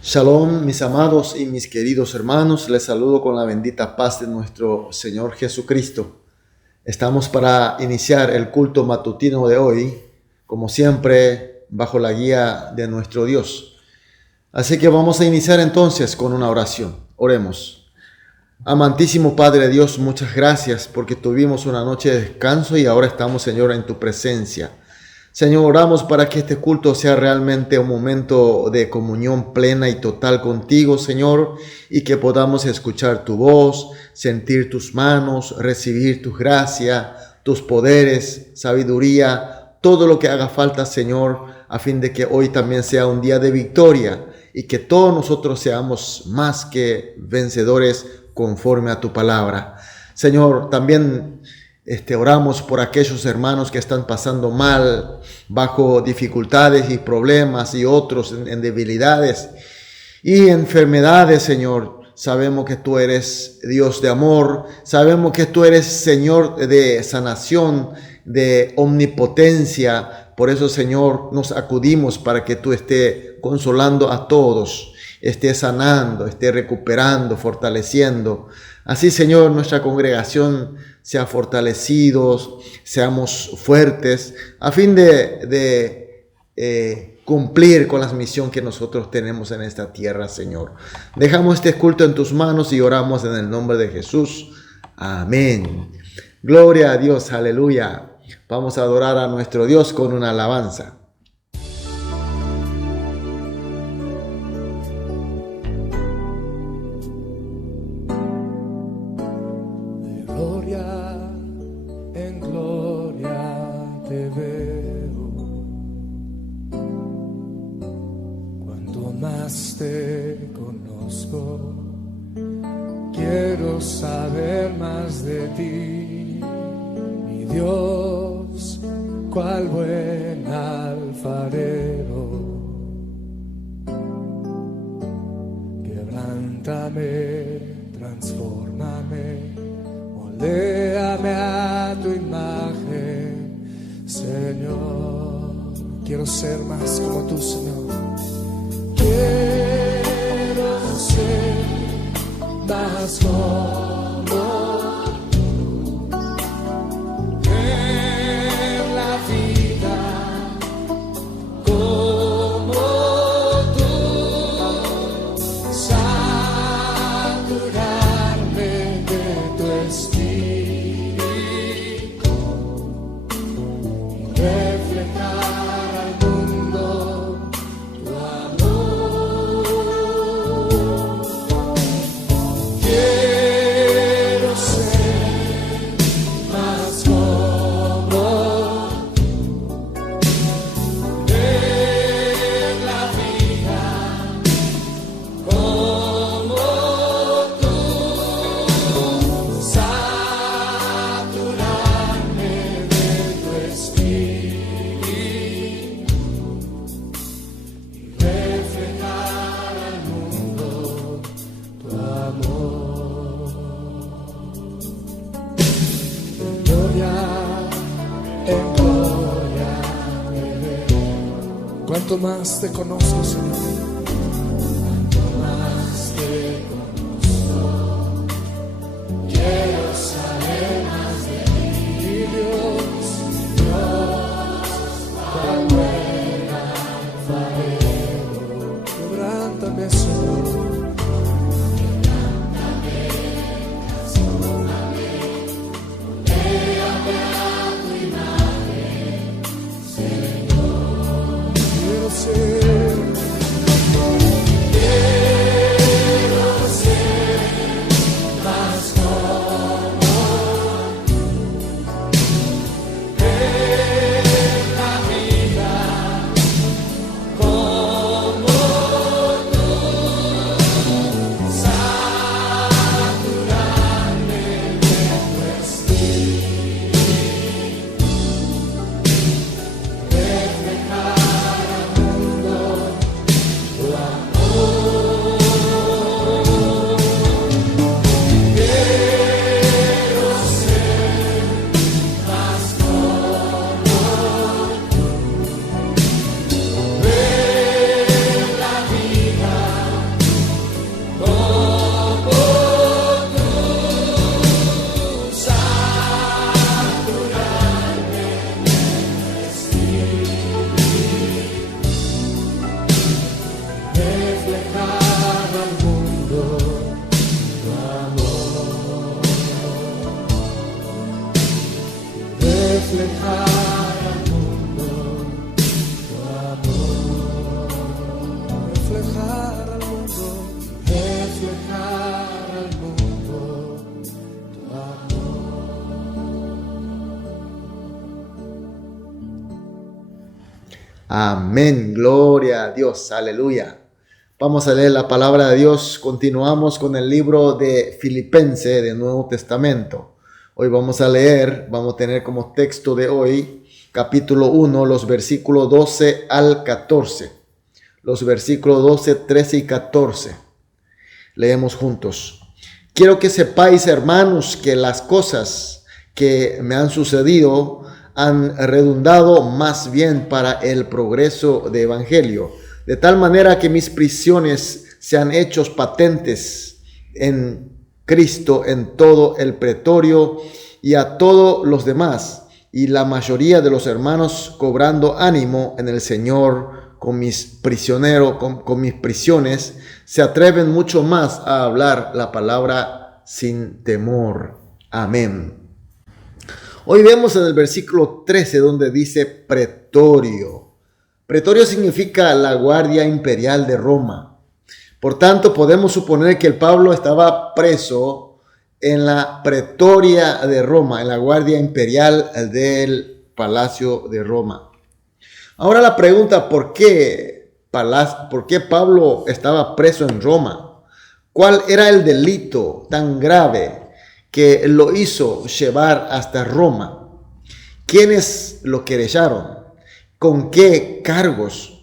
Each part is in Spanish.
Shalom, mis amados y mis queridos hermanos, les saludo con la bendita paz de nuestro Señor Jesucristo. Estamos para iniciar el culto matutino de hoy, como siempre, bajo la guía de nuestro Dios. Así que vamos a iniciar entonces con una oración. Oremos. Amantísimo Padre Dios, muchas gracias porque tuvimos una noche de descanso y ahora estamos, Señor, en tu presencia. Señor, oramos para que este culto sea realmente un momento de comunión plena y total contigo, Señor, y que podamos escuchar tu voz, sentir tus manos, recibir tu gracia, tus poderes, sabiduría, todo lo que haga falta, Señor, a fin de que hoy también sea un día de victoria y que todos nosotros seamos más que vencedores conforme a tu palabra. Señor, también oramos por aquellos hermanos que están pasando mal, bajo dificultades y problemas, y otros en debilidades y enfermedades, Señor. Sabemos que tú eres Dios de amor, sabemos que tú eres Señor de sanación, de omnipotencia. Por eso, Señor, nos acudimos para que tú estés consolando a todos, estés sanando, estés recuperando, fortaleciendo. Así, Señor, nuestra congregación sea fortalecidos, seamos fuertes, a fin de cumplir con la misión que nosotros tenemos en esta tierra, Señor. Dejamos este culto en tus manos y oramos en el nombre de Jesús. Amén. Gloria a Dios, aleluya. Vamos a adorar a nuestro Dios con una alabanza. De gloria en gloria te veo. Cuanto más te conozco, quiero saber más de ti, mi Dios, cual buen alfarero. Quebrántame, transfórmame, moldéame a tu imagen, Señor. Quiero ser más como tú, Señor. Quiero ser más como tú, ver la vida como tú, saturarme de tu espíritu y reflejar al mundo tu amor. Quiero ser más como tú, ver la vida como tú, saturarme de tu espíritu y reflejar al mundo tu amor. De gloria en gloria me veo. Cuanto más te conozco, Señor, cuanto más te conozco, quiero saber más de ti, Dios, cual buen alfarero. Quebrántame, Señor. Quiero ser más como tú, ver la vida como tú, saturarme de tu espíritu, reflejar al mundo tu amor. Quiero ser más como tú, ver la vida como tú, saturarme de tu espíritu, reflejar al mundo tu amor, reflejar al mundo tu amor, reflejar al mundo, reflejar al mundo tu amor. Amén, gloria a Dios, aleluya. Vamos a leer la palabra de Dios. Continuamos con el libro de Filipenses del Nuevo Testamento. Hoy vamos a tener como texto de hoy, capítulo 1, los versículos 12 al 14. Los versículos 12, 13 y 14. Leemos juntos. Quiero que sepáis, hermanos, que las cosas que me han sucedido han redundado más bien para el progreso de evangelio, de tal manera que mis prisiones se han hecho patentes en Cristo en todo el pretorio y a todos los demás, y la mayoría de los hermanos cobrando ánimo en el Señor con mis prisioneros, con mis prisiones, se atreven mucho más a hablar la palabra sin temor. Amén. Hoy vemos en el versículo 13 donde dice pretorio. Pretorio significa la guardia imperial de Roma. Por tanto, podemos suponer que el Pablo estaba preso en la pretoria de Roma, en la guardia imperial del palacio de Roma. Ahora la pregunta, ¿por qué Pablo estaba preso en Roma? ¿Cuál era el delito tan grave que lo hizo llevar hasta Roma? ¿Quiénes lo querellaron? ¿Con qué cargos?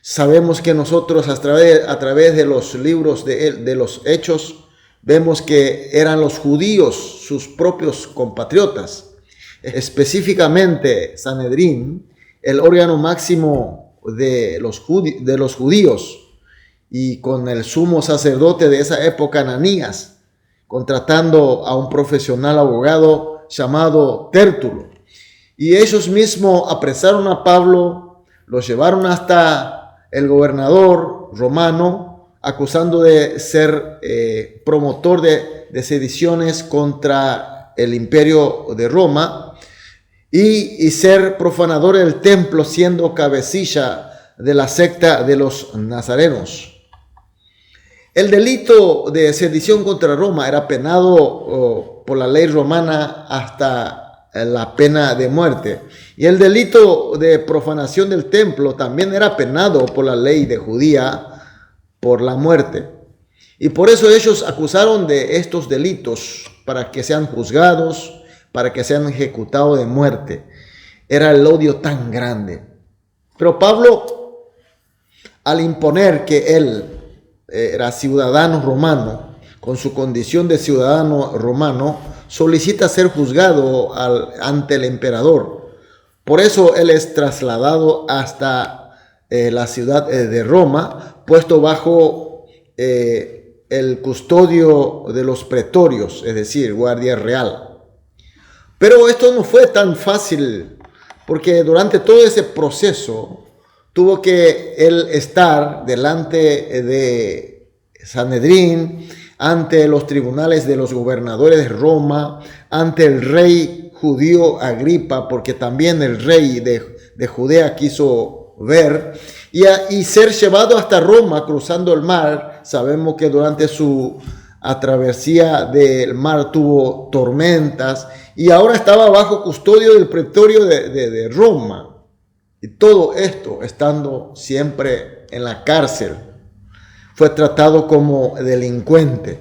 Sabemos que nosotros a través de los libros de los Hechos vemos que eran los judíos sus propios compatriotas, específicamente Sanedrín, el órgano máximo de los judíos, y con el sumo sacerdote de esa época, Ananías, contratando a un profesional abogado llamado Tértulo. Y ellos mismos apresaron a Pablo, lo llevaron hasta el gobernador romano, acusando de ser promotor de sediciones contra el imperio de Roma y ser profanador del templo, siendo cabecilla de la secta de los nazarenos. El delito de sedición contra Roma era penado por la ley romana hasta la pena de muerte. Y el delito de profanación del templo también era penado por la ley de judía por la muerte. Y por eso ellos acusaron de estos delitos para que sean juzgados, para que sean ejecutados de muerte. Era el odio tan grande. Pero Pablo, al imponer que él era ciudadano romano, con su condición de ciudadano romano, solicita ser juzgado ante el emperador. Por eso él es trasladado hasta la ciudad de Roma, puesto bajo el custodio de los pretorios, es decir, guardia real. Pero esto no fue tan fácil, porque durante todo ese proceso tuvo que él estar delante de Sanedrín, ante los tribunales de los gobernadores de Roma, ante el rey judío Agripa, porque también el rey de Judea quiso ver, y ser llevado hasta Roma cruzando el mar. Sabemos que durante su travesía del mar tuvo tormentas y ahora estaba bajo custodio del pretorio de Roma. Y todo esto estando siempre en la cárcel. Fue tratado como delincuente.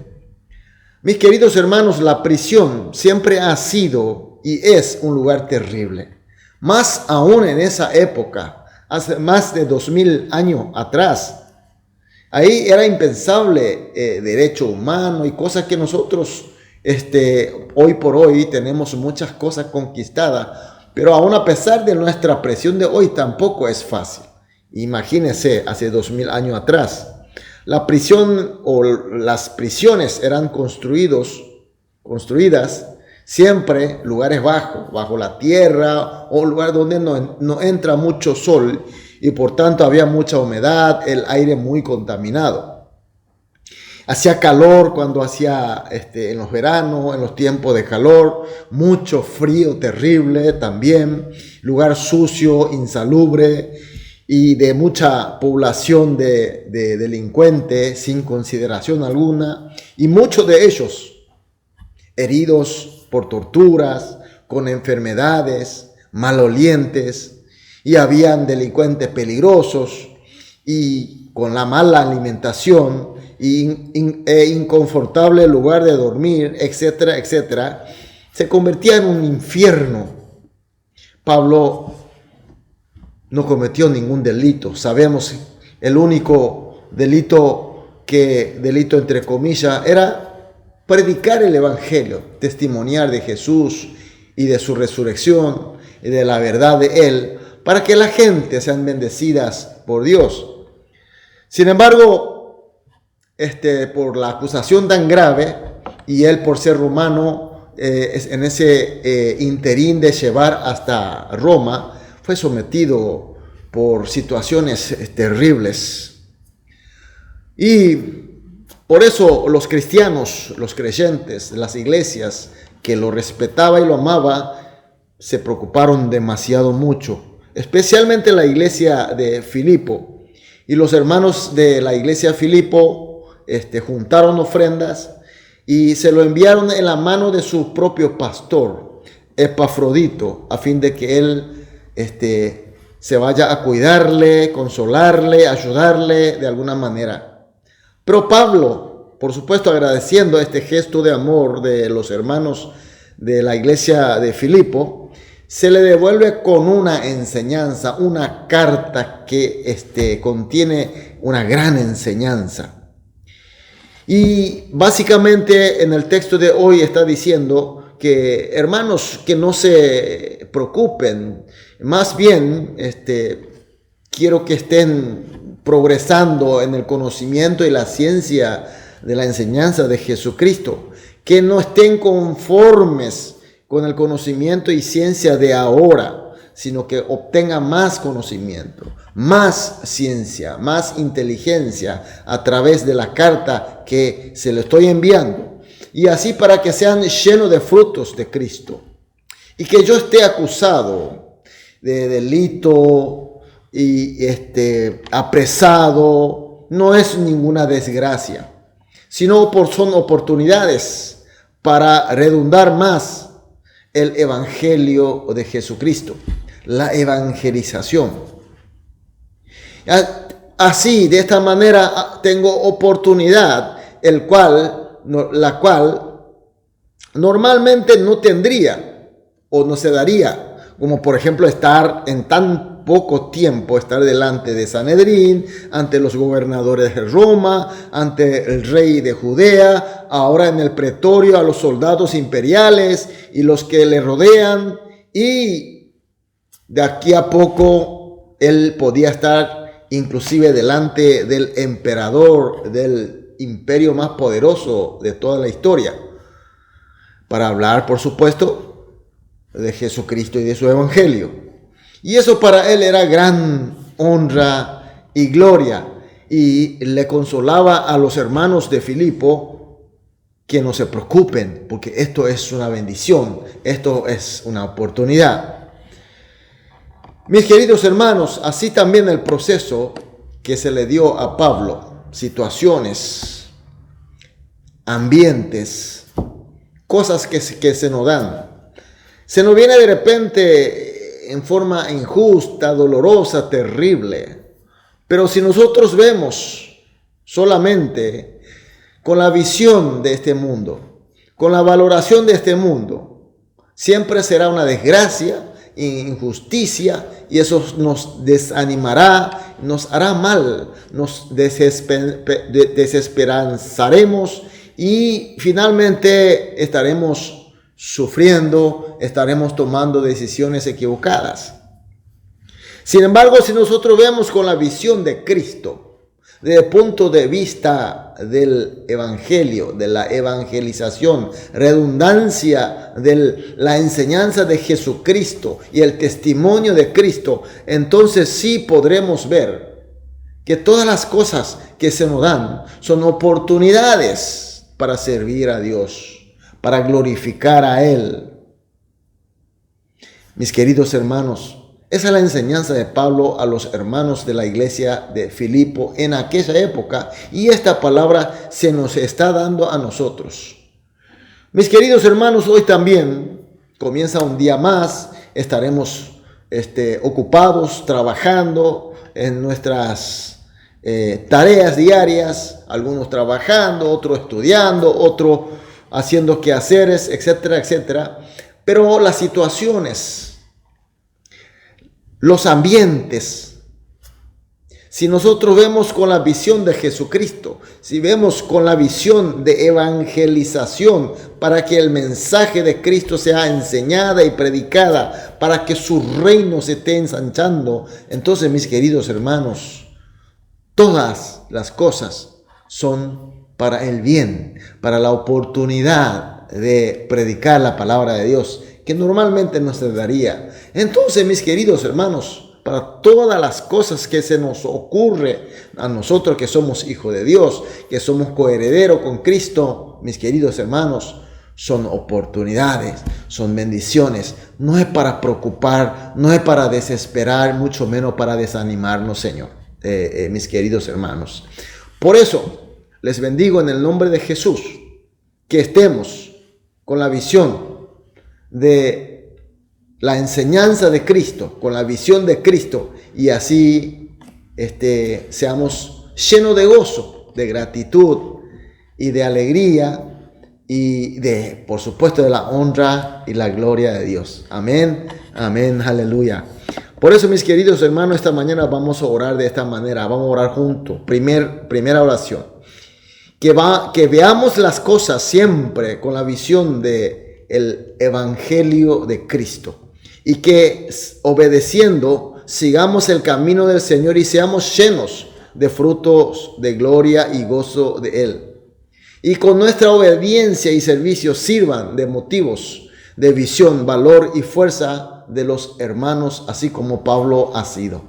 Mis queridos hermanos, la prisión siempre ha sido y es un lugar terrible. Más aún en esa época, hace más de 2000 años atrás. Ahí era impensable derecho humano y cosas que nosotros hoy por hoy tenemos muchas cosas conquistadas. Pero aún a pesar de nuestra presión de hoy, tampoco es fácil. Imagínense, hace 2000 años atrás, la prisión o las prisiones eran construidas siempre lugares bajo la tierra, o lugar donde no entra mucho sol y por tanto había mucha humedad, el aire muy contaminado. Hacía calor cuando hacía en los veranos, en los tiempos de calor, mucho frío terrible también, lugar sucio, insalubre y de mucha población de delincuentes sin consideración alguna, y muchos de ellos heridos por torturas, con enfermedades, malolientes, y habían delincuentes peligrosos y con la mala alimentación e inconfortable lugar de dormir, etcétera, etcétera, se convertía en un infierno. Pablo no cometió ningún delito. Sabemos el único delito entre comillas, era predicar el evangelio, testimoniar de Jesús y de su resurrección y de la verdad de él, para que la gente sean bendecidas por Dios. Sin embargo, por la acusación tan grave, y él por ser romano, en ese interín de llevar hasta Roma, fue sometido por situaciones terribles. Y por eso los cristianos, los creyentes, las iglesias que lo respetaba y lo amaba, se preocuparon demasiado mucho, especialmente la iglesia de Filipo. Y los hermanos de la iglesia de Filipo juntaron ofrendas y se lo enviaron en la mano de su propio pastor, Epafrodito, a fin de que él se vaya a cuidarle, consolarle, ayudarle de alguna manera. Pero Pablo, por supuesto, agradeciendo este gesto de amor de los hermanos de la iglesia de Filipo, se le devuelve con una enseñanza, una carta que contiene una gran enseñanza. Y básicamente en el texto de hoy está diciendo que, hermanos, que no se preocupen, más bien quiero que estén progresando en el conocimiento y la ciencia de la enseñanza de Jesucristo, que no estén conformes con el conocimiento y ciencia de ahora, sino que obtengan más conocimiento, más ciencia, más inteligencia a través de la carta que se le estoy enviando. Y así para que sean llenos de frutos de Cristo. Y que yo esté acusado de delito y apresado no es ninguna desgracia, sino son oportunidades para redundar más el evangelio de Jesucristo, la evangelización. Así, de esta manera, tengo oportunidad, la cual normalmente no tendría o no se daría, como por ejemplo estar en tan poco tiempo, estar delante de Sanedrín, ante los gobernadores de Roma, ante el rey de Judea, ahora en el pretorio a los soldados imperiales y los que le rodean, y de aquí a poco él podía estar inclusive delante del emperador del imperio más poderoso de toda la historia, para hablar, por supuesto, de Jesucristo y de su evangelio. Y eso para él era gran honra y gloria, y le consolaba a los hermanos de Filipo que no se preocupen, porque esto es una bendición, esto es una oportunidad. Mis queridos hermanos, así también el proceso que se le dio a Pablo, situaciones, ambientes, cosas que se nos dan. Se nos viene de repente en forma injusta, dolorosa, terrible. Pero si nosotros vemos solamente con la visión de este mundo, con la valoración de este mundo, siempre será una desgracia, injusticia, y eso nos desanimará, nos hará mal, nos desesperanzaremos y finalmente estaremos sufriendo, estaremos tomando decisiones equivocadas. Sin embargo, si nosotros vemos con la visión de Cristo, desde el punto de vista del evangelio, de la evangelización, redundancia de la enseñanza de Jesucristo y el testimonio de Cristo, entonces sí podremos ver que todas las cosas que se nos dan son oportunidades para servir a Dios, para glorificar a Él. Mis queridos hermanos, esa es la enseñanza de Pablo a los hermanos de la iglesia de Filipo en aquella época, y esta palabra se nos está dando a nosotros. Mis queridos hermanos, hoy también comienza un día más, estaremos ocupados, trabajando en nuestras tareas diarias, algunos trabajando, otros estudiando, otros haciendo quehaceres, etcétera, etcétera. Pero las situaciones, los ambientes, si nosotros vemos con la visión de Jesucristo, si vemos con la visión de evangelización para que el mensaje de Cristo sea enseñada y predicada, para que su reino se esté ensanchando, entonces, mis queridos hermanos, todas las cosas son para el bien, para la oportunidad de predicar la palabra de Dios, que normalmente no se daría. Entonces, mis queridos hermanos, para todas las cosas que se nos ocurre a nosotros que somos hijos de Dios, que somos coherederos con Cristo, mis queridos hermanos. Son oportunidades, son bendiciones. No es para preocupar, no es para desesperar, mucho menos para desanimarnos, Señor, mis queridos hermanos. Por eso, les bendigo en el nombre de Jesús, que estemos con la visión de la enseñanza de Cristo, con la visión de Cristo, y así seamos llenos de gozo, de gratitud y de alegría, y por supuesto, de la honra y la gloria de Dios. Amén, amén, aleluya. Por eso, mis queridos hermanos, esta mañana vamos a orar de esta manera. Vamos a orar juntos. Primera oración. Que veamos las cosas siempre con la visión del Evangelio de Cristo. Y que obedeciendo, sigamos el camino del Señor y seamos llenos de frutos de gloria y gozo de Él. Y con nuestra obediencia y servicio sirvan de motivos de visión, valor y fuerza de los hermanos, así como Pablo ha sido.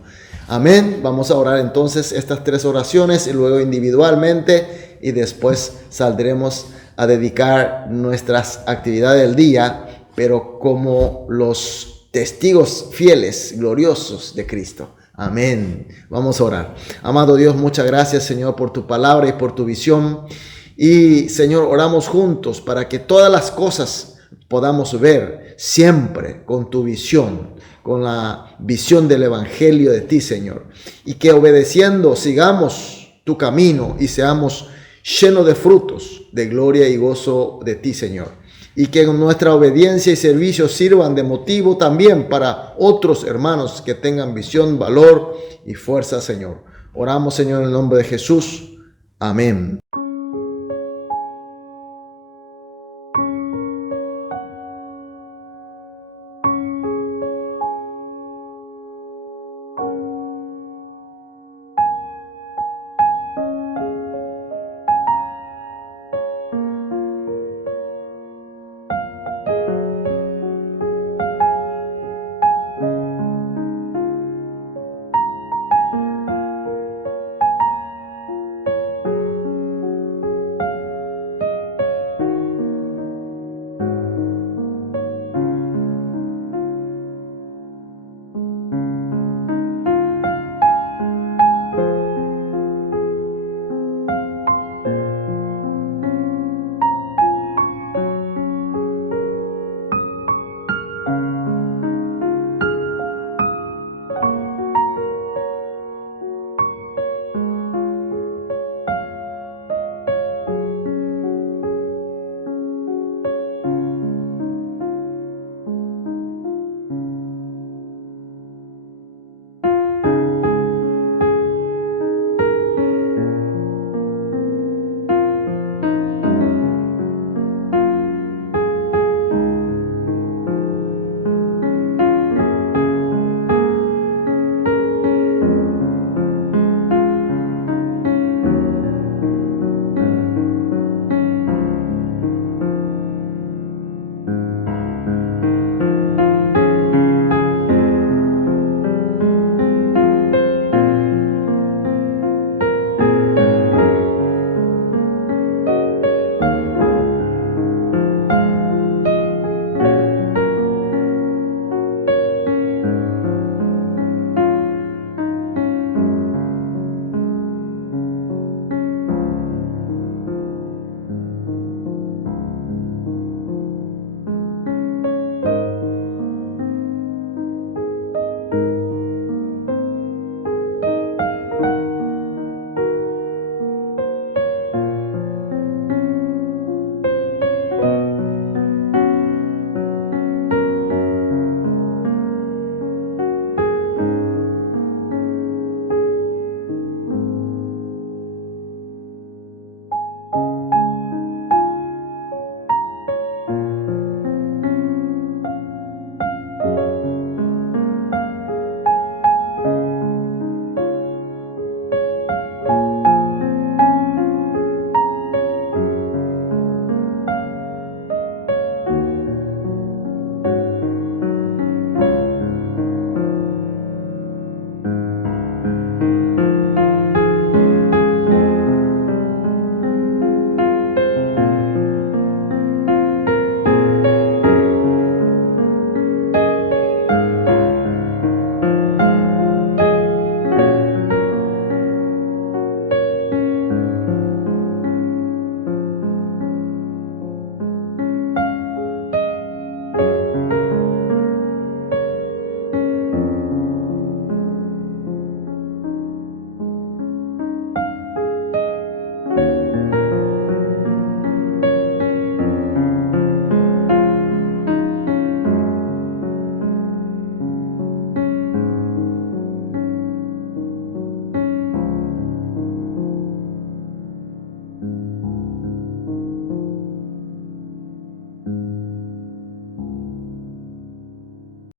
Amén. Vamos a orar entonces estas 3 oraciones y luego individualmente, y después saldremos a dedicar nuestras actividades del día, pero como los testigos fieles, gloriosos de Cristo. Amén. Vamos a orar. Amado Dios, muchas gracias, Señor, por tu palabra y por tu visión. Y Señor, oramos juntos para que todas las cosas podamos ver siempre con tu visión, con la visión del Evangelio de ti, Señor. Y que obedeciendo sigamos tu camino y seamos llenos de frutos de gloria y gozo de ti, Señor. Y que nuestra obediencia y servicio sirvan de motivo también para otros hermanos que tengan visión, valor y fuerza, Señor. Oramos, Señor, en el nombre de Jesús. Amén.